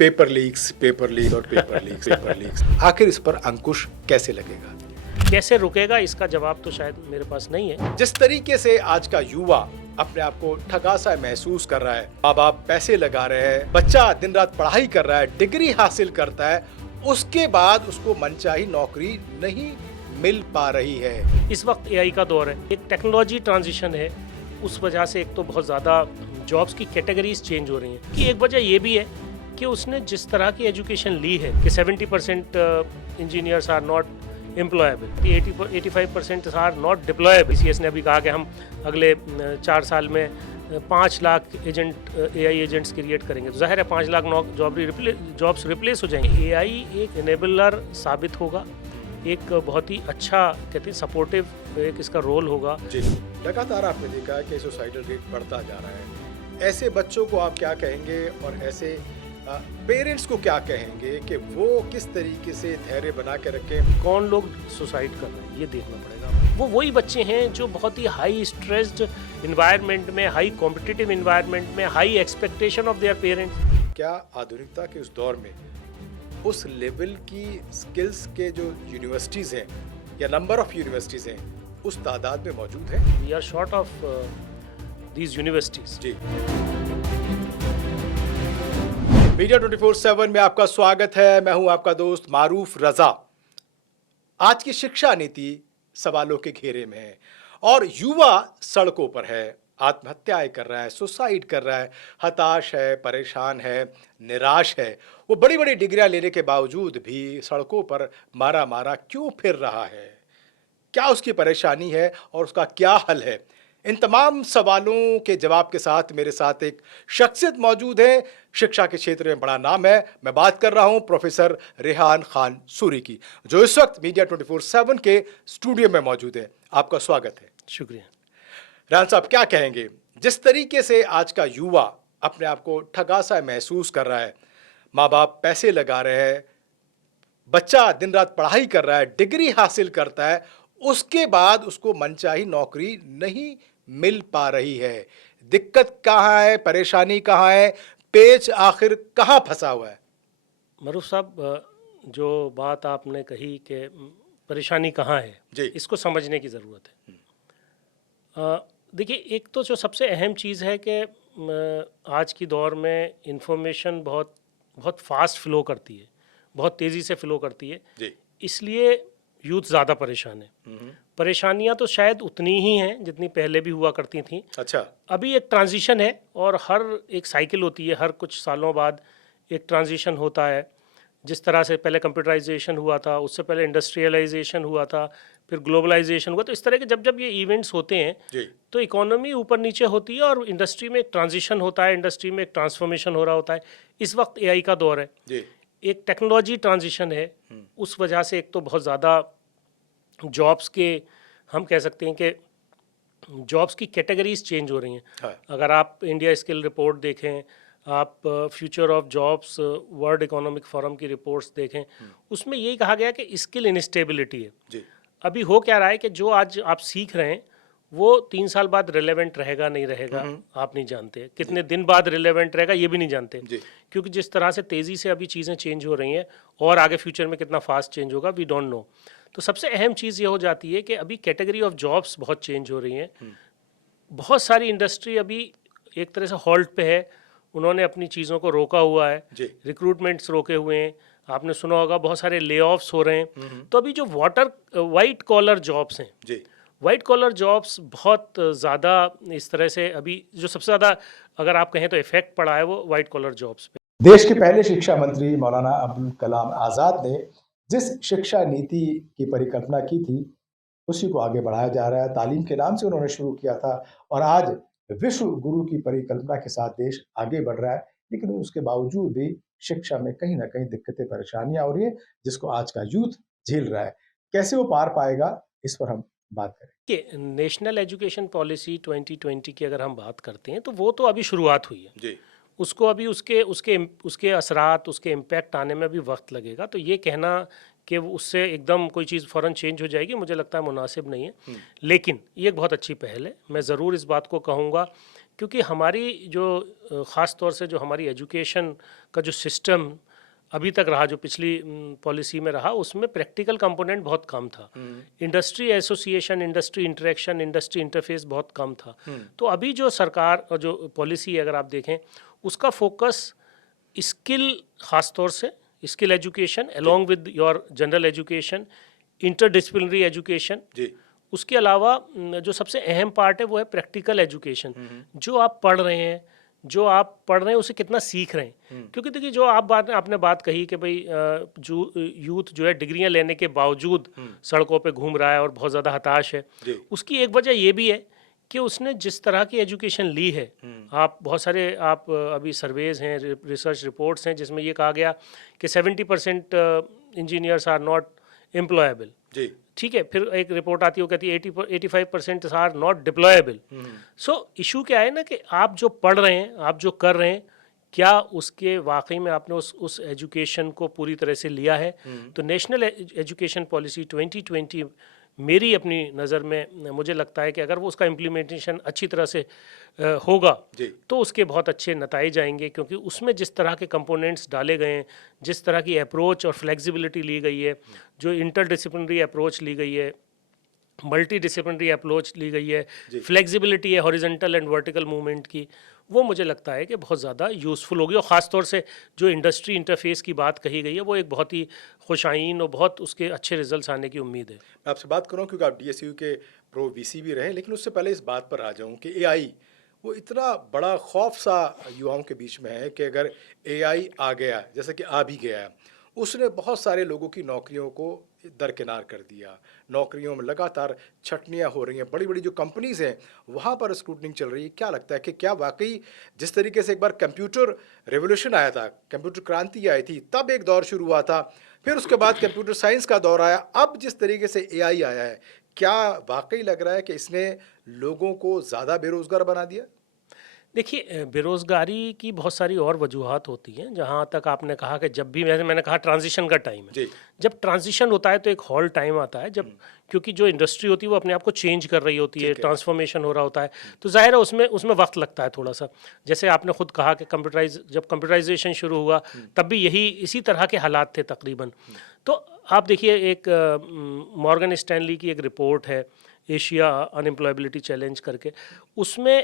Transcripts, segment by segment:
Paper leaks और paper leaks आखिर इस पर अंकुश कैसे लगेगा? कैसे रुकेगा, इसका जवाब तो शायद मेरे पास नहीं है। जिस तरीके से आज का युवा अपने आप को ठगा सा महसूस कर रहा है, माँ बाप पैसे लगा रहे हैं, बच्चा दिन रात पढ़ाई कर रहा है, डिग्री हासिल करता है, उसके बाद उसको मनचाही नौकरी नहीं मिल पा रही है। इस वक्त एआई का दौर है, एक टेक्नोलॉजी ट्रांजिशन है। उस वजह से एक तो बहुत ज़्यादा जॉब्स की कैटेगरीज चेंज हो रही हैं कि एक वजह ये भी है कि उसने जिस तरह की एजुकेशन ली है कि 70% engineers are not employable, 85% are not deployable. CS ने अभी कहा कि हम अगले 4 साल में 5 लाख एआई एजेंट्स क्रिएट करेंगे, तो जाहिर है 5 लाख जॉब्स रिप्लेस हो जाएंगे। एआई एक एनेबलर साबित होगा, एक बहुत ही अच्छा कहते हैं सपोर्टिव एक इसका रोल होगा। जी, लगातार आपने देखा है कि सोसाइटल रेट बढ़ता जा रहा है। ऐसे बच्चों को आप क्या कहेंगे और ऐसे पेरेंट्स को क्या कहेंगे कि वो किस तरीके से धैर्य बना के रखें? कौन लोग सुसाइड कर रहे हैं ये देखना पड़ेगा। वो वही बच्चे हैं जो बहुत ही हाई स्ट्रेस्ड इन्वायरमेंट में, हाई कॉम्पिटिटिव इन्वायरमेंट में, high expectation of their parents. क्या आधुनिकता के उस दौर में उस लेवल की स्किल्स के जो यूनिवर्सिटीज़ हैं या नंबर ऑफ यूनिवर्सिटीज़ हैं उस तादाद में मौजूद है? We are short of these universities. जी, मीडिया 24/7 में आपका स्वागत है। मैं हूं आपका दोस्त मारूफ रजा। आज की शिक्षा नीति सवालों के घेरे में है और युवा सड़कों पर है, आत्महत्याएं कर रहा है, सुसाइड कर रहा है, हताश है, परेशान है, निराश है। वो बड़ी बड़ी डिग्रियां लेने के बावजूद भी सड़कों पर मारा मारा क्यों फिर रहा है? क्या उसकी परेशानी है और उसका क्या हल है? इन तमाम सवालों के जवाब के साथ मेरे साथ एक शख्सियत मौजूद है, शिक्षा के क्षेत्र में बड़ा नाम है। मैं बात कर रहा हूं प्रोफेसर रेहान खान सूरी की, जो इस वक्त मीडिया 24/7 के स्टूडियो में मौजूद है। आपका स्वागत है। शुक्रिया। रेहान साहब, क्या कहेंगे जिस तरीके से आज का युवा अपने आप को ठगा सा महसूस कर रहा है, माँ बाप पैसे लगा रहे हैं, बच्चा दिन रात पढ़ाई कर रहा है, डिग्री हासिल करता है, उसके बाद उसको मनचाही नौकरी नहीं मिल पा रही है। दिक्कत कहाँ है, परेशानी कहाँ है, पेच आखिर कहाँ फंसा हुआ है? मरूफ साहब, जो बात आपने कही कि परेशानी कहाँ है, जी। इसको समझने की ज़रूरत है। देखिए, एक तो जो सबसे अहम चीज़ है कि आज की दौर में इंफॉर्मेशन बहुत बहुत फास्ट फ्लो करती है, बहुत तेज़ी से फ्लो करती है। जी। इसलिए यूथ ज़्यादा परेशान है। परेशानियां तो शायद उतनी ही हैं जितनी पहले भी हुआ करती थीं। अच्छा। अभी एक ट्रांजिशन है और हर एक साइकिल होती है, हर कुछ सालों बाद एक ट्रांजिशन होता है। जिस तरह से पहले कंप्यूटराइजेशन हुआ था, उससे पहले इंडस्ट्रियलाइजेशन हुआ था, फिर ग्लोबलाइजेशन हुआ। तो इस तरह के जब जब ये इवेंट्स होते हैं जी। तो इकोनॉमी ऊपर नीचे होती है और इंडस्ट्री में एक ट्रांजिशन होता है, इंडस्ट्री में एक ट्रांसफॉर्मेशन हो रहा होता है। इस वक्त एआई का दौर है, जी। एक टेक्नोलॉजी ट्रांजिशन है। उस वजह से एक तो बहुत ज़्यादा जॉब्स के, हम कह सकते हैं कि जॉब्स की कैटेगरीज चेंज हो रही हैं। हाँ। अगर आप इंडिया स्किल रिपोर्ट देखें, आप future of jobs world economic forum की रिपोर्ट्स देखें, उसमें यही कहा गया कि स्किल इनस्टेबिलिटी है। जी। अभी हो क्या रहा है कि जो आज आप सीख रहे हैं वो 3 साल बाद रिलेवेंट रहेगा नहीं रहेगा आप नहीं जानते, कितने दिन बाद रिलेवेंट रहेगा ये भी नहीं जानते। जी। क्योंकि जिस तरह से तेज़ी से अभी चीज़ें चेंज हो रही हैं और आगे फ्यूचर में कितना फास्ट चेंज होगा वी डोंट नो। तो सबसे अहम चीज़ ये हो जाती है कि अभी कैटेगरी ऑफ जॉब्स बहुत चेंज हो रही हैं। बहुत सारी इंडस्ट्री अभी एक तरह से हॉल्ट पे है, उन्होंने अपनी चीज़ों को रोका हुआ है, जी। रिक्रूटमेंट्स रोके हुए हैं। आपने सुना होगा बहुत सारे ले ऑफ्स हो रहे हैं। तो अभी जो वाइट कॉलर जॉब्स हैं, जी। वाइट कॉलर जॉब्स बहुत ज़्यादा इस तरह से अभी जो सबसे ज़्यादा अगर आप कहें तो इफेक्ट पड़ा है वो वाइट कॉलर जॉब्स पे। देश के पहले शिक्षा मंत्री मौलाना अब्दुल कलाम आज़ाद ने जिस शिक्षा नीति की परिकल्पना की थी उसी को आगे बढ़ाया जा रहा है। तालीम के नाम से उन्होंने शुरू किया था और आज विश्व गुरु की परिकल्पना के साथ देश आगे बढ़ रहा है। लेकिन उसके बावजूद भी शिक्षा में कहीं ना कहीं दिक्कतें, परेशानियां हो रही है, जिसको आज का यूथ झेल रहा है। कैसे वो पार पाएगा, इस पर हम बात करें। कि नेशनल एजुकेशन पॉलिसी 2020 की अगर हम बात करते हैं तो वो तो अभी शुरुआत हुई है। जी। उसको अभी उसके उसके उसके असरात, उसके इम्पैक्ट आने में भी वक्त लगेगा। तो ये कहना कि उससे एकदम कोई चीज़ फ़ौरन चेंज हो जाएगी, मुझे लगता है मुनासिब नहीं है। लेकिन ये एक बहुत अच्छी पहल है। मैं ज़रूर इस बात को कहूँगा क्योंकि हमारी जो ख़ास तौर से जो हमारी एजुकेशन का जो सिस्टम अभी तक रहा, जो पिछली पॉलिसी में रहा, उसमें प्रैक्टिकल कंपोनेंट बहुत कम था। Industry association, industry interaction, industry interface बहुत कम था। तो अभी जो सरकार और जो पॉलिसी अगर आप देखें, उसका फोकस स्किल, ख़ास तौर से skill education along with your general education, interdisciplinary education, उसके अलावा जो सबसे अहम पार्ट है वो है प्रैक्टिकल एजुकेशन। जो आप पढ़ रहे हैं उसे कितना सीख रहे हैं। क्योंकि देखिए, जो आपने बात कही कि भाई जो यूथ जो है डिग्रियां लेने के बावजूद सड़कों पे घूम रहा है और बहुत ज़्यादा हताश है, उसकी एक वजह ये भी है कि उसने जिस तरह की एजुकेशन ली है। आप बहुत सारे अभी सर्वेज हैं, रिसर्च रिपोर्ट्स हैं, जिसमें ये कहा गया कि 70% इंजीनियर्स आर नॉट एम्प्लॉयबल। ठीक है, फिर एक रिपोर्ट आती है वो कहती है 85% are not deployable. So issue क्या है ना कि आप जो पढ़ रहे हैं, आप जो कर रहे हैं, क्या उसके वाकई में आपने उस एजुकेशन को पूरी तरह से लिया है। तो नेशनल एजुकेशन पॉलिसी 2020 मेरी अपनी नज़र में मुझे लगता है कि अगर वो उसका इम्प्लीमेंटेशन अच्छी तरह से होगा तो उसके बहुत अच्छे नताइज आएंगे। क्योंकि उसमें जिस तरह के कंपोनेंट्स डाले गए हैं, जिस तरह की अप्रोच और फ्लेक्सिबिलिटी ली गई है, जो इंटरडिसिप्लिनरी अप्रोच ली गई है, मल्टी डिसिप्लिनरी अप्रोच ली गई है, फ्लेक्सिबिलिटी है हॉरिजॉन्टल एंड वर्टिकल मूवमेंट की, वो मुझे लगता है कि बहुत ज़्यादा यूज़फुल होगी। और ख़ास तौर से जो इंडस्ट्री इंटरफेस की बात कही गई है, वो एक बहुत ही खुशाइन और बहुत उसके अच्छे रिजल्ट्स आने की उम्मीद है। मैं आपसे बात करूँ क्योंकि आप DSU के प्रो VC भी रहे, लेकिन उससे पहले इस बात पर आ जाऊँ कि AI वो इतना बड़ा खौफ सा युवाओं के बीच में है कि अगर AI आ गया, जैसे कि आ भी गया है, उसने बहुत सारे लोगों की नौकरियों को दरकिनार कर दिया। नौकरियों में लगातार छटनियाँ हो रही हैं, बड़ी बड़ी जो कंपनीज़ हैं वहाँ पर स्क्रूटनिंग चल रही है। क्या लगता है कि क्या वाकई जिस तरीके से एक बार कंप्यूटर रेवोल्यूशन आया था, कंप्यूटर क्रांति आई थी, तब एक दौर शुरू हुआ था, फिर उसके बाद कंप्यूटर साइंस का दौर आया, अब जिस तरीके से AI आया है, क्या वाकई लग रहा है कि इसने लोगों को ज़्यादा बेरोज़गार बना दिया? देखिए, बेरोज़गारी की बहुत सारी और वजूहात होती हैं। जहाँ तक आपने कहा कि जब भी मैंने कहा ट्रांजिशन का टाइम है, जब ट्रांजिशन होता है तो एक हॉल टाइम आता है, जब क्योंकि जो इंडस्ट्री होती है वो अपने आप को चेंज कर रही होती है, ट्रांसफॉर्मेशन हो रहा होता है, तो जाहिर है उसमें वक्त लगता है थोड़ा सा। जैसे आपने खुद कहा कि जब कंप्यूटराइजेशन शुरू हुआ तब भी इसी तरह के हालात थे तकरीबन। तो आप देखिए, एक मॉर्गन स्टैनली की एक रिपोर्ट है, एशिया अनएम्प्लॉयबिलिटी चैलेंज करके, उसमें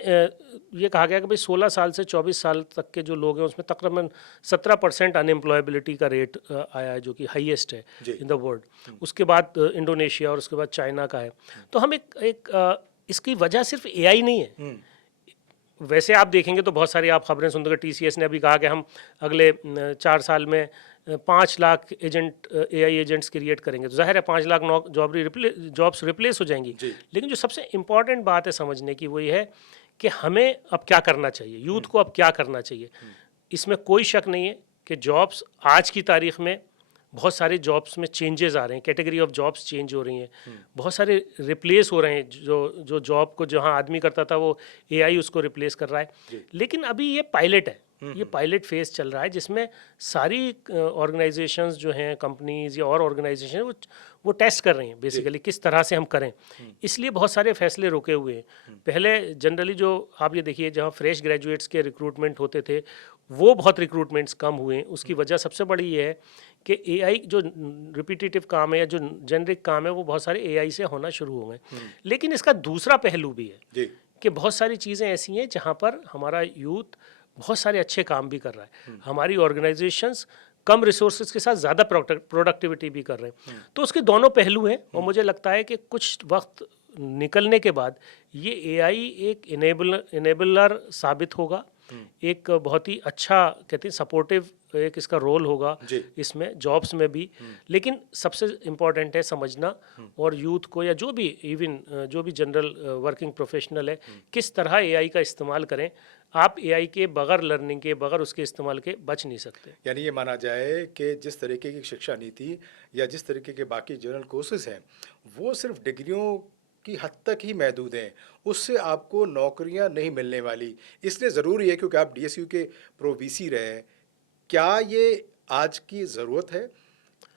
ये कहा गया कि भाई 16 साल से 24 साल तक के जो लोग हैं उसमें तकरीबन 17% अनएम्प्लॉयबिलिटी का रेट आया है, जो कि हाईएस्ट है इन द वर्ल्ड। उसके बाद इंडोनेशिया और उसके बाद चाइना का है। तो हम इसकी वजह सिर्फ AI नहीं है। वैसे आप देखेंगे तो बहुत सारी आप खबरें सुनते हैं। TCS ने अभी कहा कि हम अगले 4 साल में 5 लाख AI एजेंट्स क्रिएट करेंगे। तो जाहिर है 5 लाख जॉब्स रिप्लेस हो जाएंगी। लेकिन जो सबसे इम्पॉर्टेंट बात है समझने की, वो ये है कि हमें अब क्या करना चाहिए, यूथ को अब क्या करना चाहिए। इसमें कोई शक नहीं है कि जॉब्स आज की तारीख में बहुत सारे जॉब्स में चेंजेस आ रहे हैं, कैटेगरी ऑफ जॉब्स चेंज हो रही हैं, बहुत सारे रिप्लेस हो रहे हैं। जो जॉब को जहां आदमी करता था वो AI उसको रिप्लेस कर रहा है। लेकिन अभी ये पायलट है, ये पायलट फेज चल रहा है, जिसमें सारी ऑर्गेनाइजेशंस जो हैं, कंपनीज या और ऑर्गेनाइजेशन, वो टेस्ट कर रही हैं बेसिकली किस तरह से हम करें। इसलिए बहुत सारे फैसले रुके हुए हैं। पहले जनरली जो आप ये देखिए, जहाँ फ्रेश ग्रेजुएट्स के रिक्रूटमेंट होते थे, वो बहुत रिक्रूटमेंट्स कम हुए। उसकी वजह सबसे बड़ी ये है कि AI जो रिपीटेटिव काम है या जो जेनरिक काम है, वो बहुत सारे AI से होना शुरू हो गए। लेकिन इसका दूसरा पहलू भी है कि बहुत सारी चीज़ें ऐसी हैं जहाँ पर हमारा यूथ बहुत सारे अच्छे काम भी कर रहा है। हमारी ऑर्गेनाइजेशंस कम रिसोर्सेज के साथ ज़्यादा प्रोडक्टिविटी भी कर रहे हैं। तो उसके दोनों पहलू हैं, और मुझे लगता है कि कुछ वक्त निकलने के बाद ये AI एक इनेबलर साबित होगा, एक बहुत ही अच्छा, कहते हैं सपोर्टिव एक इसका रोल होगा इसमें, जॉब्स में भी। लेकिन सबसे इम्पॉर्टेंट है समझना, और यूथ को या जो भी जो भी जनरल वर्किंग प्रोफेशनल है, किस तरह AI का इस्तेमाल करें। आप AI के बगैर लर्निंग के, बगैर उसके इस्तेमाल के बच नहीं सकते। यानी ये माना जाए कि जिस तरीके की शिक्षा नीति या जिस तरीके के बाकी जनरल कोर्सेज हैं, वो सिर्फ डिग्रियों की हद तक ही महदूद हैं, उससे आपको नौकरियां नहीं मिलने वाली। इसलिए ज़रूरी है, क्योंकि आप DSU के प्रो VC रहे हैं, क्या ये आज की ज़रूरत है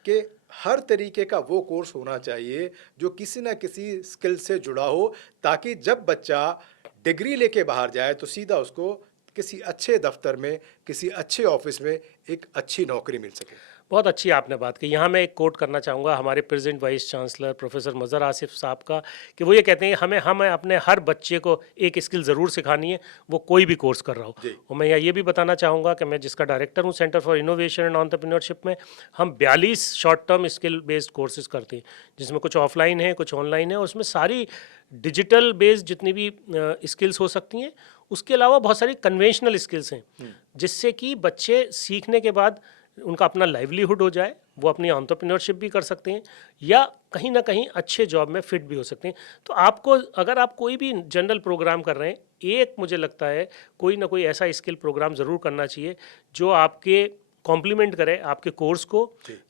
कि हर तरीके का वो कोर्स होना चाहिए जो किसी ना किसी स्किल से जुड़ा हो, ताकि जब बच्चा डिग्री लेके बाहर जाए तो सीधा उसको किसी अच्छे दफ्तर में, किसी अच्छे ऑफिस में एक अच्छी नौकरी मिल सके। बहुत अच्छी आपने बात की। यहाँ मैं एक कोट करना चाहूँगा हमारे present vice chancellor professor Mazhar Asif साहब का, कि वो ये कहते हैं हमें अपने हर बच्चे को एक स्किल ज़रूर सिखानी है, वो कोई भी कोर्स कर रहा हो। और मैं ये भी बताना चाहूँगा कि मैं जिसका डायरेक्टर हूँ centre for innovation and entrepreneurship में, हम 42 short term skill based courses करते हैं, जिसमें कुछ ऑफलाइन है, कुछ ऑनलाइन है, और उसमें सारी डिजिटल बेस्ड जितनी भी स्किल्स हो सकती हैं, उसके अलावा बहुत सारी कन्वेंशनल स्किल्स हैं, जिससे कि बच्चे सीखने के बाद उनका अपना लाइवलीहुड हो जाए, वो अपनी एंटरप्रेन्योरशिप भी कर सकते हैं या कहीं ना कहीं अच्छे जॉब में फिट भी हो सकते हैं। तो आपको अगर आप कोई भी जनरल प्रोग्राम कर रहे हैं, एक मुझे लगता है कोई ना कोई ऐसा स्किल प्रोग्राम ज़रूर करना चाहिए जो आपके कॉम्प्लीमेंट करे आपके कोर्स को,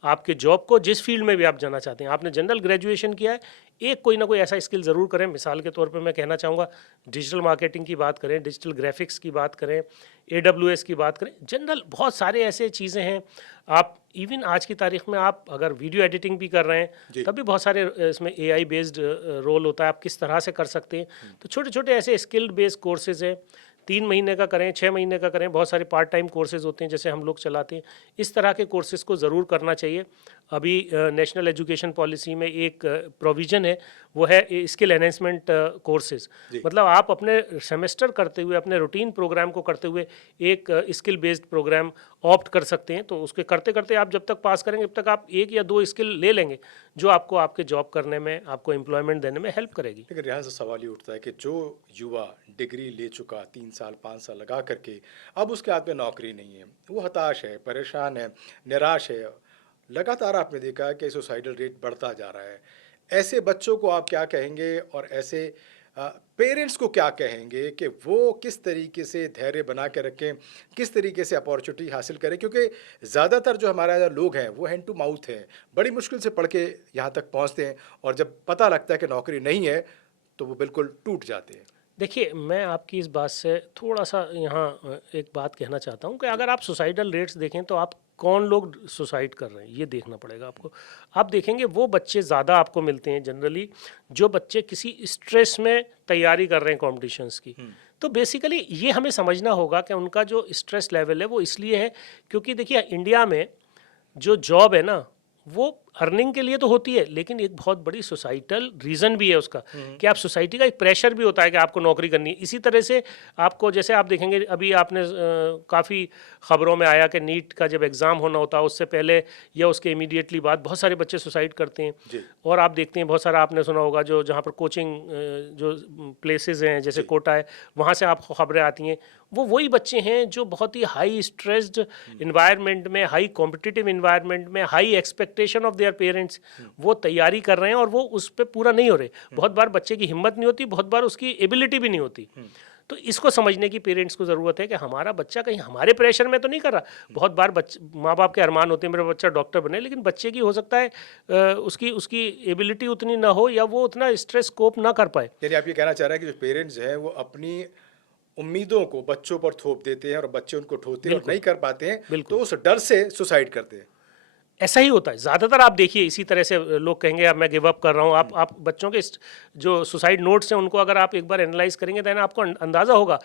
आपके जॉब को, जिस फील्ड में भी आप जाना चाहते हैं। आपने जनरल ग्रेजुएशन किया है, एक कोई ना कोई ऐसा स्किल ज़रूर करें। मिसाल के तौर पे मैं कहना चाहूँगा डिजिटल मार्केटिंग की बात करें, डिजिटल ग्राफिक्स की बात करें, AWS की बात करें, जनरल बहुत सारे ऐसे चीज़ें हैं। आप इवन आज की तारीख में आप अगर वीडियो एडिटिंग भी कर रहे हैं तब भी बहुत सारे इसमें AI बेस्ड रोल होता है, आप किस तरह से कर सकते हैं। तो छोटे छोटे ऐसे स्किल बेस्ड कोर्सेज हैं, 3 महीने का करें, 6 महीने का करें, बहुत सारे पार्ट टाइम कोर्सेज होते हैं जैसे हम लोग चलाते हैं। इस तरह के कोर्सेज को ज़रूर करना चाहिए। अभी नेशनल एजुकेशन पॉलिसी में एक प्रोविज़न है, वो है स्किल एनहेंसमेंट कोर्सेज। मतलब आप अपने सेमेस्टर करते हुए, अपने रूटीन प्रोग्राम को करते हुए एक स्किल बेस्ड प्रोग्राम ऑप्ट कर सकते हैं। तो उसके करते करते आप जब तक पास करेंगे तब तक आप 1 या 2 स्किल ले लेंगे जो आपको आपके जॉब करने में, आपको एम्प्लॉयमेंट देने में हेल्प करेगी। लेकिन यहाँ से सवाल ये उठता है कि जो युवा डिग्री ले चुका 3 साल 5 साल लगा करके अब उसके हाथ में नौकरी नहीं है, वो हताश है, परेशान है, निराश है, लगातार आपने देखा है कि सुसाइडल रेट बढ़ता जा रहा है। ऐसे बच्चों को आप क्या कहेंगे और ऐसे पेरेंट्स को क्या कहेंगे कि वो किस तरीके से धैर्य बना के रखें, किस तरीके से अपॉर्चुनिटी हासिल करें? क्योंकि ज़्यादातर जो हमारे यहाँ लोग हैं वो हैंड टू माउथ हैं, बड़ी मुश्किल से पढ़ के यहाँ तक पहुँचते हैं और जब पता लगता है कि नौकरी नहीं है तो वो बिल्कुल टूट जाते हैं। देखिए, मैं आपकी इस बात से थोड़ा सा यहाँ एक बात कहना चाहता हूँ कि अगर आप सुसाइडल रेट्स देखें तो आप कौन लोग सुसाइड कर रहे हैं ये देखना पड़ेगा आपको। आप देखेंगे वो बच्चे ज़्यादा आपको मिलते हैं जनरली जो बच्चे किसी स्ट्रेस में तैयारी कर रहे हैं कॉम्पिटिशन्स की। तो बेसिकली ये हमें समझना होगा कि उनका जो स्ट्रेस लेवल है वो इसलिए है क्योंकि देखिए इंडिया में जो जॉब है ना वो अर्निंग के लिए तो होती है, लेकिन एक बहुत बड़ी सोसाइटल रीज़न भी है उसका कि आप सोसाइटी का एक प्रेशर भी होता है कि आपको नौकरी करनी है। इसी तरह से आपको जैसे आप देखेंगे अभी आपने काफ़ी ख़बरों में आया कि नीट का जब एग्ज़ाम होना होता है उससे पहले या उसके इमीडिएटली बाद बहुत सारे बच्चे सुसाइड करते हैं। और आप देखते हैं बहुत सारा आपने सुना होगा जो जहाँ पर कोचिंग जो प्लेसेस हैं जैसे कोटा है वहाँ से आपको ख़बरें आती हैं, वो वही बच्चे हैं जो बहुत ही हाई स्ट्रेस्ड इन्वायरमेंट में, हाई कॉम्पिटिटिव इन्वायरमेंट में, high expectation of their parents वो तैयारी कर रहे हैं और वो उस पर पूरा नहीं हो रहे। बहुत बार बच्चे की हिम्मत नहीं होती, बहुत बार उसकी एबिलिटी भी नहीं होती। तो इसको समझने की पेरेंट्स को ज़रूरत है कि हमारा बच्चा कहीं हमारे प्रेशर में तो नहीं कर रहा। बहुत बार माँ बाप के अरमान होते हैं मेरा बच्चा डॉक्टर बने, लेकिन बच्चे की हो सकता है उसकी एबिलिटी उतनी ना हो या वो उतना स्ट्रेस कोप ना कर पाए। यानी आप ये कहना चाह रहे हैं कि जो पेरेंट्स हैं वो अपनी उम्मीदों को बच्चों पर थोप देते हैं और बच्चे उनको ठोते हैं और नहीं कर पाते हैं तो उस डर से सुसाइड करते हैं। ऐसा ही होता है ज़्यादातर। आप देखिए इसी तरह से लोग कहेंगे अब मैं गिव अप कर रहा हूँ। आप बच्चों के जो सुसाइड नोट्स हैं उनको अगर आप एक बार एनालाइज करेंगे तो आपको अंदाज़ा होगा।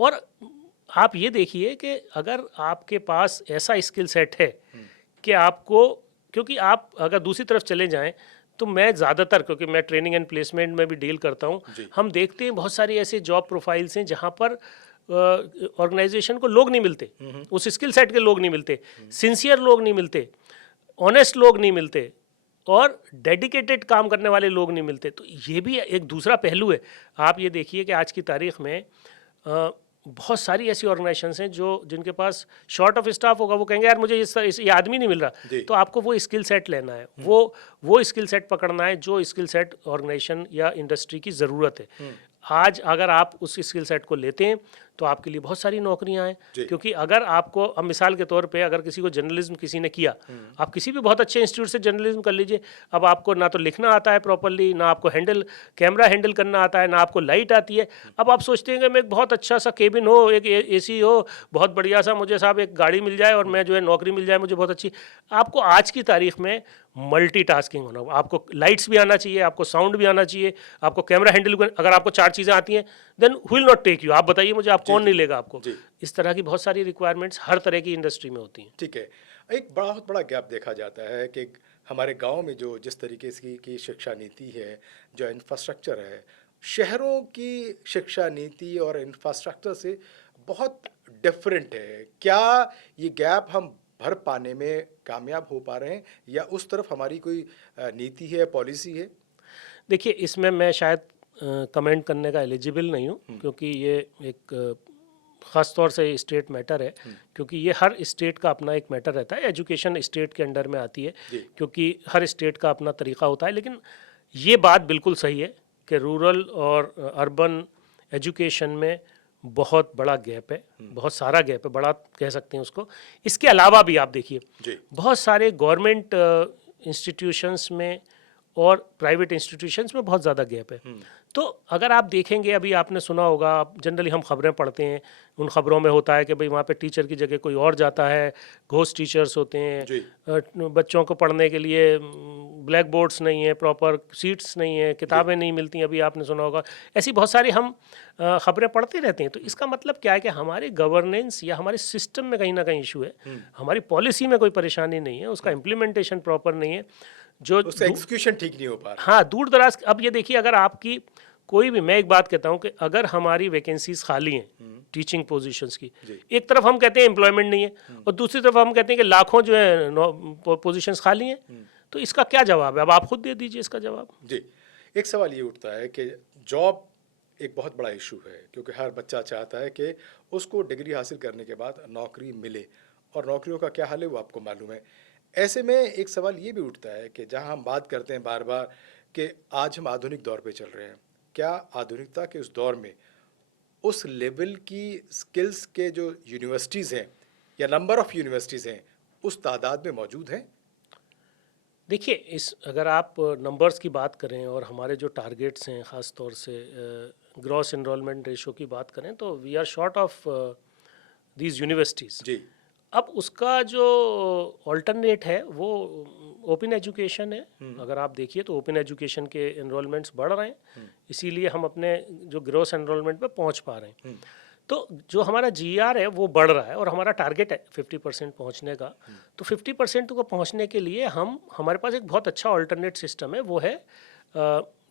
और आप ये देखिए कि अगर आपके पास ऐसा स्किल सेट है कि आपको, क्योंकि आप अगर दूसरी तरफ चले जाएं तो मैं ज़्यादातर, क्योंकि मैं ट्रेनिंग एंड प्लेसमेंट में भी डील करता हूँ, हम देखते हैं बहुत सारी ऐसे जॉब प्रोफाइल्स हैं जहाँ पर ऑर्गेनाइजेशन को लोग नहीं मिलते, उस स्किल सेट के लोग नहीं मिलते, सिंसियर लोग नहीं मिलते, ऑनेस्ट लोग नहीं मिलते और डेडिकेटेड काम करने वाले लोग नहीं मिलते। तो ये भी एक दूसरा पहलू है। आप ये देखिए कि आज की तारीख में बहुत सारी ऐसी ऑर्गेनाइजेशंस हैं जो जिनके पास शॉर्ट ऑफ स्टाफ होगा, वो कहेंगे यार मुझे ये आदमी नहीं मिल रहा। तो आपको वो स्किल सेट लेना है, वो स्किल सेट पकड़ना है जो स्किल सेट ऑर्गेनाइजेशन या इंडस्ट्री की ज़रूरत है। आज अगर आप उस स्किल सेट को लेते हैं तो आपके लिए बहुत सारी नौकरियां जी। हैं। क्योंकि अगर आपको, अब मिसाल के तौर पे अगर किसी को जर्नलिज्म किसी ने किया, आप किसी भी बहुत अच्छे इंस्टीट्यूट से जर्नलिज्म कर लीजिए, अब आपको ना तो लिखना आता है प्रॉपरली, ना आपको कैमरा हैंडल करना आता है, ना आपको लाइट आती है। अब आप सोचते हैं कि मैं एक बहुत अच्छा सा केबिन हो, एक एसी हो, बहुत बढ़िया सा मुझे साहब एक गाड़ी मिल जाए और मैं जो है नौकरी मिल जाए मुझे बहुत अच्छी। आपको आज की तारीख में मल्टीटास्किंग होना, आपको लाइट्स भी आना चाहिए, आपको साउंड भी आना चाहिए, आपको कैमरा हैंडल, अगर आपको 4 चीज़ें आती हैं then will not take you. आप बताइए मुझे, आप कौन नहीं लेगा आपको। जी। इस तरह की बहुत सारी रिक्वायरमेंट्स हर तरह की इंडस्ट्री में होती हैं। ठीक है। एक बहुत बड़ा गैप देखा जाता है कि हमारे गांव में जो जिस तरीके की शिक्षा नीति है, जो इंफ्रास्ट्रक्चर है, शहरों की शिक्षा नीति और इंफ्रास्ट्रक्चर से बहुत डिफरेंट है। क्या ये गैप हम भर पाने में कामयाब हो पा रहे हैं, या उस तरफ हमारी कोई नीति है, पॉलिसी है? देखिए, इसमें मैं शायद कमेंट करने का एलिजिबल नहीं हूँ, क्योंकि ये एक ख़ास तौर से स्टेट मैटर है, क्योंकि ये हर स्टेट का अपना एक मैटर रहता है। एजुकेशन स्टेट के अंडर में आती है, जी। क्योंकि हर स्टेट का अपना तरीका होता है। लेकिन ये बात बिल्कुल सही है कि रूरल और अर्बन एजुकेशन में बहुत बड़ा गैप है, बहुत सारा गैप है, बड़ा कह सकते हैं उसको। इसके अलावा भी आप देखिए, जी। बहुत सारे गवर्नमेंट इंस्टीट्यूशंस में और प्राइवेट इंस्टीट्यूशंस में बहुत ज़्यादा गैप है। तो अगर आप देखेंगे, अभी आपने सुना होगा, जनरली हम खबरें पढ़ते हैं, उन खबरों में होता है कि भाई वहाँ पे टीचर की जगह कोई और जाता है, घोस्ट टीचर्स होते जी। हैं, बच्चों को पढ़ने के लिए ब्लैक बोर्ड्स नहीं है, प्रॉपर सीट्स नहीं है, किताबें नहीं मिलती। अभी आपने सुना होगा, ऐसी बहुत सारी हम खबरें पढ़ते रहते हैं। तो इसका मतलब क्या है कि हमारे गवर्नेंस या हमारे सिस्टम में कहीं ना कहीं इशू है, हमारी पॉलिसी में कोई परेशानी नहीं है, उसका इम्प्लीमेंटेशन प्रॉपर नहीं है, जो उसका एग्जीक्यूशन ठीक नहीं हो पा रहा। हाँ, दूर दराज। अब ये देखिए, अगर आपकी कोई भी, मैं एक बात कहता हूँ कि अगर हमारी वैकेंसीज खाली हैं टीचिंग पोजीशंस की, जी। एक तरफ हम कहते हैं एम्प्लॉयमेंट नहीं है, और दूसरी तरफ हम कहते हैं कि लाखों जो है पोजीशंस खाली हैं, तो इसका क्या जवाब है? अब आप खुद दे दीजिए इसका जवाब। जी। एक सवाल ये उठता है कि जॉब एक बहुत बड़ा इशू है, क्योंकि हर बच्चा चाहता है कि उसको डिग्री हासिल करने के बाद नौकरी मिले, और नौकरियों का क्या हाल है वो आपको मालूम है। ऐसे में एक सवाल ये भी उठता है कि जहां हम बात करते हैं बार बार कि आज हम आधुनिक दौर पे चल रहे हैं, क्या आधुनिकता के उस दौर में उस लेवल की स्किल्स के जो यूनिवर्सिटीज़ हैं या नंबर ऑफ यूनिवर्सिटीज़ हैं उस तादाद में मौजूद हैं? देखिए, इस अगर आप नंबर्स की बात करें और हमारे जो टारगेट्स हैं, ख़ास तौर से ग्रॉस एनरोलमेंट रेशो की बात करें, तो we are short of these universities. जी। अब उसका जो ऑल्टरनेट है वो ओपन एजुकेशन है। अगर आप देखिए तो ओपन एजुकेशन के एनरोलमेंट्स बढ़ रहे हैं, इसीलिए हम अपने जो ग्रोस एनरोलमेंट पे पहुंच पा रहे हैं। तो जो हमारा जीआर है वो बढ़ रहा है, और हमारा टारगेट है 50% पहुंचने का। तो 50% को पहुंचने के लिए हमारे पास एक बहुत अच्छा ऑल्टरनेट सिस्टम है, वो है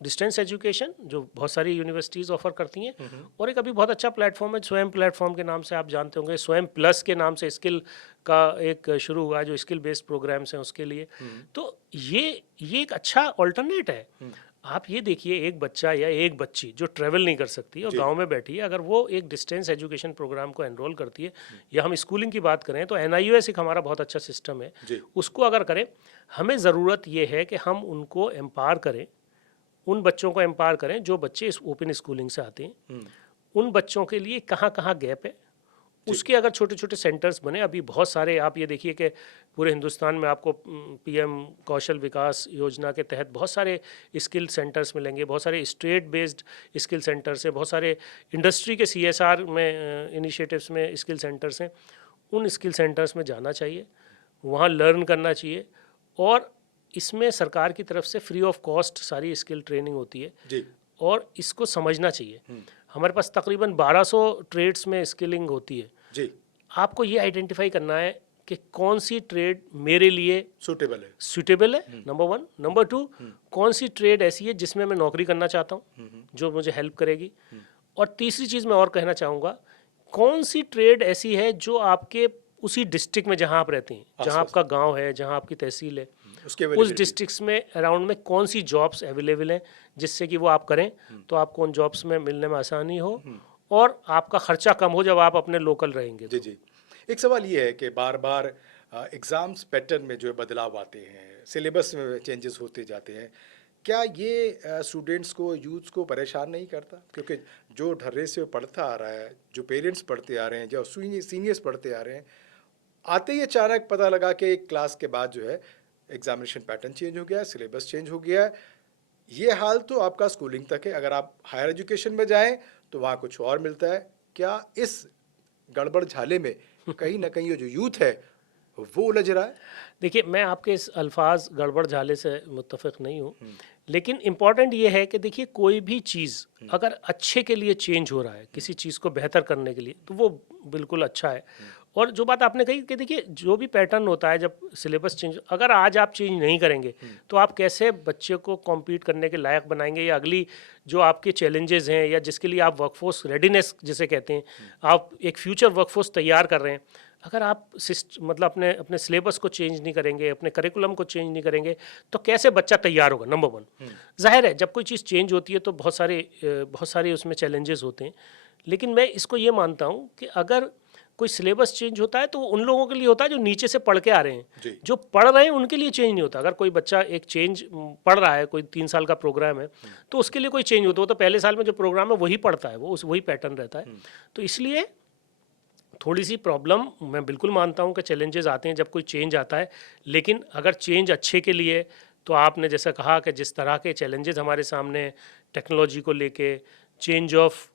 डिस्टेंस एजुकेशन, जो बहुत सारी यूनिवर्सिटीज़ ऑफर करती हैं। और एक अभी बहुत अच्छा प्लेटफॉर्म है, स्वयं प्लेटफॉर्म के नाम से आप जानते होंगे, स्वयं प्लस के नाम से स्किल का एक शुरू हुआ है, जो स्किल बेस्ड प्रोग्राम्स हैं उसके लिए। तो ये एक अच्छा ऑल्टरनेट है। आप ये देखिए, एक बच्चा या एक बच्ची जो ट्रैवल नहीं कर सकती और गांव में बैठी है, अगर वो एक डिस्टेंस एजुकेशन प्रोग्राम को एनरोल करती है, या हम स्कूलिंग की बात करें तो NIUS एक हमारा बहुत अच्छा सिस्टम है, उसको अगर करें, हमें ज़रूरत ये है कि हम उनको एम्पावर करें, उन बच्चों को एम्पावर करें जो बच्चे इस ओपन स्कूलिंग से आते हैं। उन बच्चों के लिए कहाँ कहाँ गैप है, उसके अगर छोटे छोटे सेंटर्स बने। अभी बहुत सारे, आप ये देखिए कि पूरे हिंदुस्तान में आपको PM कौशल विकास योजना के तहत बहुत सारे स्किल सेंटर्स मिलेंगे, बहुत सारे स्टेट बेस्ड स्किल सेंटर्स हैं, बहुत सारे इंडस्ट्री के CSR में इनिशिएटिव्स में स्किल सेंटर्स हैं। उन स्किल सेंटर्स में जाना चाहिए, वहाँ लर्न करना चाहिए, और इसमें सरकार की तरफ से फ्री ऑफ कॉस्ट सारी स्किल ट्रेनिंग होती है जी। और इसको समझना चाहिए। हमारे पास तकरीबन 1200 ट्रेड्स में स्किलिंग होती है जी। आपको ये आइडेंटिफाई करना है कि कौन सी ट्रेड मेरे लिए सूटेबल है, नंबर 1। नंबर 2, कौन सी ट्रेड ऐसी है जिसमें मैं नौकरी करना चाहता हूँ, जो मुझे हेल्प करेगी। और तीसरी चीज़ मैं और कहना चाहूँगा, कौन सी ट्रेड ऐसी है जो आपके उसी डिस्ट्रिक्ट में जहाँ आप रहते हैं, जहाँ आपका गांव है, जहाँ आपकी तहसील है, उस डिस्ट्रिक्ट्स में अराउंड में कौन सी जॉब्स अवेलेबल हैं, जिससे कि वो आप करें तो आपको उन जॉब्स में मिलने में आसानी हो और आपका खर्चा कम हो जब आप अपने लोकल रहेंगे। जी जी। एक सवाल ये है कि बार बार एग्ज़ाम्स पैटर्न में जो बदलाव आते हैं, सिलेबस में चेंजेस होते जाते हैं, क्या ये स्टूडेंट्स को, यूथ्स को परेशान नहीं करता? क्योंकि जो ढर्रे से पढ़ता आ रहा है, जो पेरेंट्स पढ़ते आ रहे हैं, जो सीनियर्स पढ़ते आ रहे हैं, आते ही अचानक पता लगा कि एक क्लास के बाद जो है एग्जामिनेशन पैटर्न चेंज हो गया है, सिलेबस चेंज हो गया है। ये हाल तो आपका स्कूलिंग तक है, अगर आप हायर एजुकेशन में जाएं तो वहाँ कुछ और मिलता है। क्या इस गड़बड़ झाले में कहीं ना कहीं ये जो यूथ है वो उलझ रहा है? देखिए, मैं आपके इस अल्फाज गड़बड़ झाले से मुत्तफिक नहीं हूँ, लेकिन इम्पॉर्टेंट ये है कि देखिए, कोई भी चीज़ अगर अच्छे के लिए चेंज हो रहा है, किसी चीज़ को बेहतर करने के लिए, तो वो बिल्कुल अच्छा है। और जो बात आपने कही कि देखिए, जो भी पैटर्न होता है, जब सिलेबस चेंज, अगर आज आप चेंज नहीं करेंगे तो आप कैसे बच्चे को कॉम्पीट करने के लायक बनाएंगे, या अगली जो आपके चैलेंजेस हैं, या जिसके लिए आप वर्कफोर्स रेडीनेस जिसे कहते हैं, आप एक फ्यूचर वर्कफोर्स तैयार कर रहे हैं, अगर आप मतलब अपने अपने सिलेबस को चेंज नहीं करेंगे, अपने करिकुलम को चेंज नहीं करेंगे, तो कैसे बच्चा तैयार होगा? नंबर वन, जाहिर है जब कोई चीज़ चेंज होती है तो बहुत सारे उसमें चैलेंजेस होते हैं, लेकिन मैं इसको ये मानता हूँ कि अगर कोई सिलेबस चेंज होता है तो वो उन लोगों के लिए होता है जो नीचे से पढ़ के आ रहे हैं। जी। जो पढ़ रहे हैं उनके लिए चेंज नहीं होता। अगर कोई बच्चा एक चेंज पढ़ रहा है, कोई 3 साल का प्रोग्राम है, तो उसके लिए कोई चेंज होता है, वो तो पहले साल में जो प्रोग्राम है वही पढ़ता है, वो वही पैटर्न रहता है। तो इसलिए थोड़ी सी प्रॉब्लम मैं बिल्कुल मानता हूँ कि चैलेंजेस आते हैं जब कोई चेंज आता है, लेकिन अगर चेंज अच्छे के लिए, तो आपने जैसा कहा कि जिस तरह के चैलेंजेस हमारे सामने टेक्नोलॉजी को लेके, चेंज ऑफ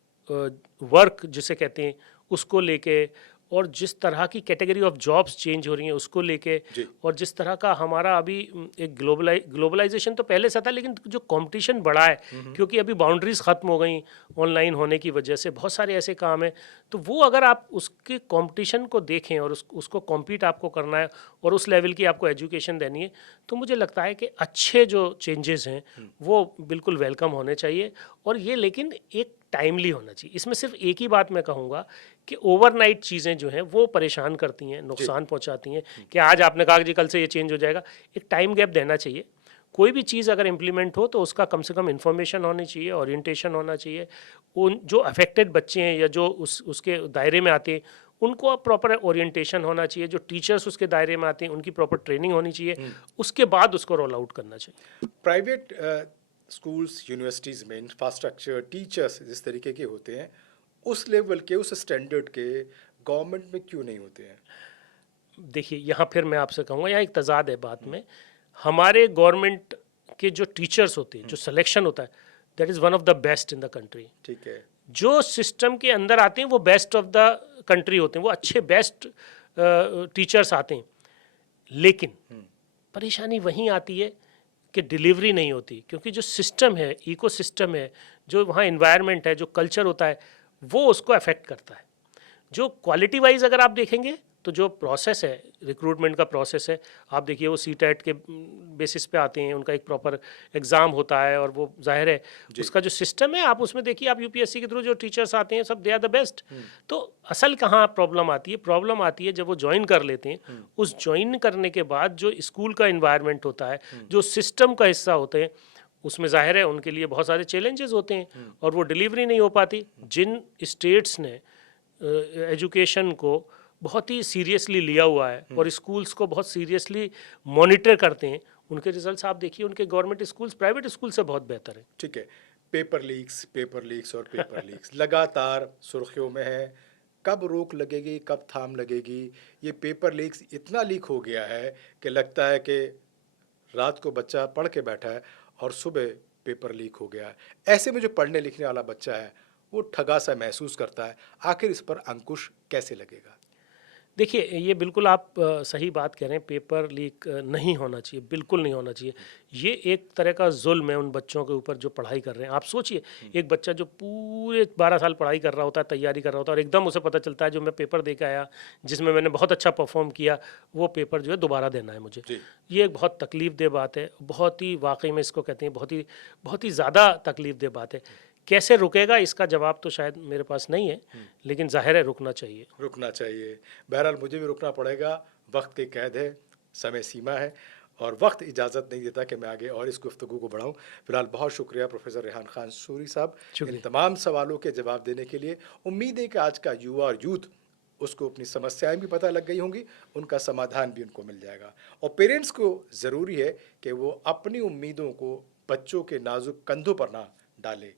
वर्क जिसे कहते हैं उसको लेके, और जिस तरह की कैटेगरी ऑफ जॉब्स चेंज हो रही हैं उसको लेके, जी। और जिस तरह का हमारा अभी एक ग्लोबलाइजेशन तो पहले से था, लेकिन जो कंपटीशन बढ़ा है, क्योंकि अभी बाउंड्रीज ख़त्म हो गई ऑनलाइन होने की वजह से, बहुत सारे ऐसे काम हैं, तो वो अगर आप उसके कंपटीशन को देखें और उसको कॉम्पीट आपको करना है और उस लेवल की आपको एजुकेशन देनी है, तो मुझे लगता है कि अच्छे जो चेंजेस हैं वो बिल्कुल वेलकम होने चाहिए। और ये लेकिन एक टाइमली होना चाहिए। इसमें सिर्फ एक ही बात मैं कहूँगा कि ओवरनाइट चीज़ें जो हैं वो परेशान करती हैं, नुकसान पहुँचाती हैं, कि आज आपने कहा कि जी कल से ये चेंज हो जाएगा। एक टाइम गैप देना चाहिए। कोई भी चीज़ अगर इम्प्लीमेंट हो तो उसका कम से कम इन्फॉर्मेशन होनी चाहिए, ओरिएंटेशन होना चाहिए। उन जो अफेक्टेड बच्चे हैं या जो उसके दायरे में आते हैं, उनको प्रॉपर ओरिएंटेशन होना चाहिए। जो टीचर्स उसके दायरे में आते हैं उनकी प्रॉपर ट्रेनिंग होनी चाहिए, उसके बाद उसको रोल आउट करना चाहिए। प्राइवेट स्कूल्स, यूनिवर्सिटीज़ में इंफ्रास्ट्रक्चर, टीचर्स जिस तरीके के होते हैं, उस लेवल के, उस स्टैंडर्ड के गवर्नमेंट में क्यों नहीं होते हैं? देखिए, यहाँ फिर मैं आपसे कहूँगा, यहाँ एक तज़ाद है बात में। हमारे गवर्नमेंट के जो टीचर्स होते हैं, जो सिलेक्शन होता है, that is one of the best in the country. ठीक है। जो सिस्टम के अंदर आते हैं वो बेस्ट ऑफ द कंट्री होते हैं, वो अच्छे बेस्ट टीचर्स आते हैं, लेकिन परेशानी वहीं आती है कि डिलीवरी नहीं होती, क्योंकि जो सिस्टम है, इकोसिस्टम है, जो वहाँ इन्वायरमेंट है, जो कल्चर होता है, वो उसको अफेक्ट करता है। जो क्वालिटी वाइज अगर आप देखेंगे तो जो प्रोसेस है, रिक्रूटमेंट का प्रोसेस है, आप देखिए वो सीटेट के बेसिस पे आते हैं, उनका एक प्रॉपर एग्ज़ाम होता है, और वो जाहिर है उसका जो सिस्टम है, आप उसमें देखिए, आप यूपीएससी के थ्रू जो टीचर्स आते हैं सब दे आर द बेस्ट। तो असल कहाँ प्रॉब्लम आती है? प्रॉब्लम आती है जब वो ज्वाइन कर लेते हैं, उस ज्वाइन करने के बाद जो स्कूल का इन्वायरमेंट होता है, जो सिस्टम का हिस्सा होते हैं, उसमें जाहिर है उनके लिए बहुत सारे चैलेंजेस होते हैं और वो डिलीवरी नहीं हो पाती। जिन स्टेट्स ने एजुकेशन को बहुत ही सीरियसली लिया हुआ है और स्कूल्स को बहुत सीरियसली मॉनिटर करते हैं, उनके रिजल्ट्स आप देखिए, उनके गवर्नमेंट स्कूल्स प्राइवेट स्कूल से बहुत बेहतर है। ठीक है। पेपर लीक्स और पेपर लीक्स लगातार सुर्खियों में है। कब रोक लगेगी, कब थाम लगेगी? ये पेपर लीक्स इतना लीक हो गया है कि लगता है कि रात को बच्चा पढ़ के बैठा है और सुबह पेपर लीक हो गया है। ऐसे में जो पढ़ने लिखने वाला बच्चा है वो ठगा सा महसूस करता है। आखिर इस पर अंकुश कैसे लगेगा? देखिए, ये बिल्कुल आप सही बात कह रहे हैं, पेपर लीक नहीं होना चाहिए, बिल्कुल नहीं होना चाहिए। ये एक तरह का जुल्म है उन बच्चों के ऊपर जो पढ़ाई कर रहे हैं। आप सोचिए, एक बच्चा जो पूरे 12 साल पढ़ाई कर रहा होता है, तैयारी कर रहा होता है, और एकदम उसे पता चलता है जो मैं पेपर दे के आया, जिसमें मैंने बहुत अच्छा परफॉर्म किया, वो पेपर जो है दोबारा देना है मुझे। ये एक बहुत तकलीफ दे बात है, बहुत ही, वाकई में इसको कहते हैं बहुत ही ज़्यादा तकलीफ दे बात है। कैसे रुकेगा, इसका जवाब तो शायद मेरे पास नहीं है, लेकिन जाहिर है रुकना चाहिए। रुकना चाहिए। बहरहाल मुझे भी रुकना पड़ेगा, वक्त की कैद है, समय सीमा है और वक्त इजाज़त नहीं देता कि मैं आगे और इस गुफ्तगू को बढ़ाऊं। फिलहाल बहुत शुक्रिया प्रोफेसर रेहान खान सूरी साहब, इन तमाम सवालों के जवाब देने के लिए। उम्मीद है कि आज का युवा और यूथ, उसको अपनी समस्याएं भी पता लग गई होंगी, उनका समाधान भी उनको मिल जाएगा। और पेरेंट्स को ज़रूरी है कि वो अपनी उम्मीदों को बच्चों के नाजुक कंधों पर ना डालें,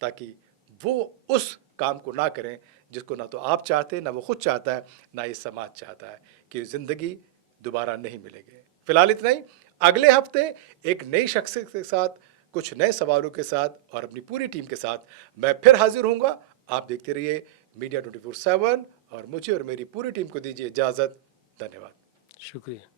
ताकि वो उस काम को ना करें जिसको ना तो आप चाहते, ना वो खुद चाहता है, ना ये समाज चाहता है, कि ज़िंदगी दोबारा नहीं मिलेगी। फिलहाल इतना ही। अगले हफ्ते एक नई शख्सियत के साथ, कुछ नए सवालों के साथ और अपनी पूरी टीम के साथ मैं फिर हाजिर होऊंगा। आप देखते रहिए मीडिया 24/7 और मुझे और मेरी पूरी टीम को दीजिए इजाज़त। धन्यवाद। शुक्रिया।